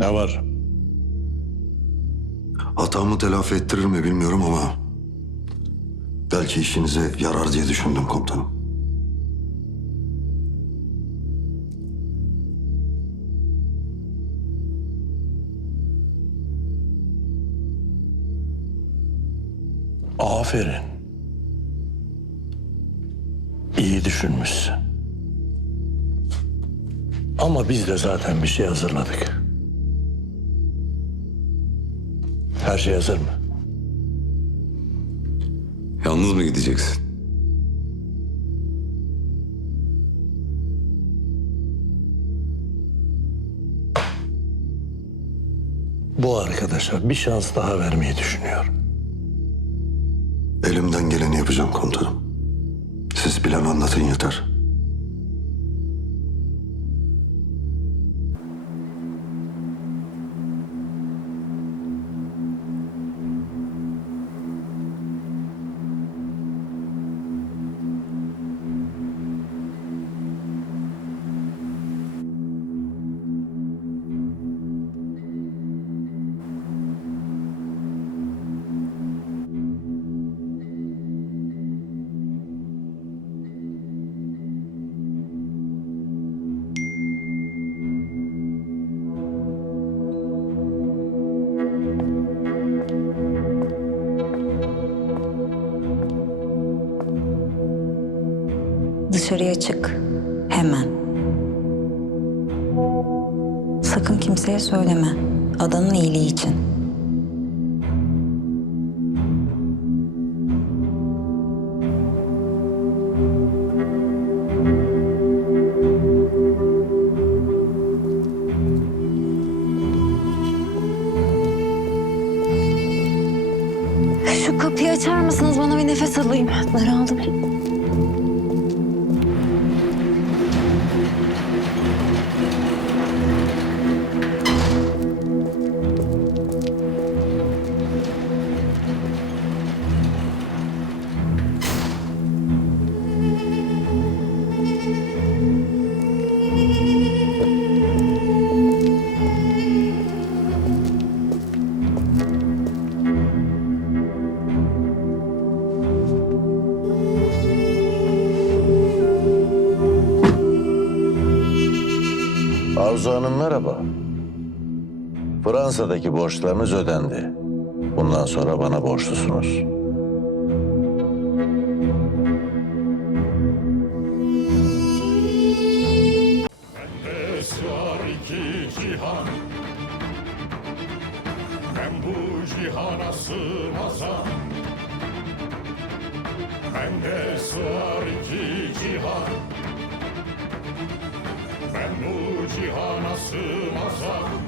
Ne var? Hatamı telafi ettirir mi bilmiyorum ama... ...belki işinize yarar diye düşündüm komutanım. Aferin. İyi düşünmüşsün. Ama biz de zaten bir şey hazırladık. Her şey hazır mı? Yalnız mı gideceksin? Bu arkadaşa bir şans daha vermeyi düşünüyorum. Elimden geleni yapacağım komutanım. Siz plan anlatın yeter. Dışarıya çık. Hemen. Sakın kimseye söyleme. Adanın iyiliği için. Şu kapıyı açar mısınız? Bana bir nefes alayım. Daraldım. Arzu Hanım merhaba. Fransa'daki borçlarınız ödendi. Bundan sonra bana borçlusunuz. Ben Bendes var iki cihan Whoa.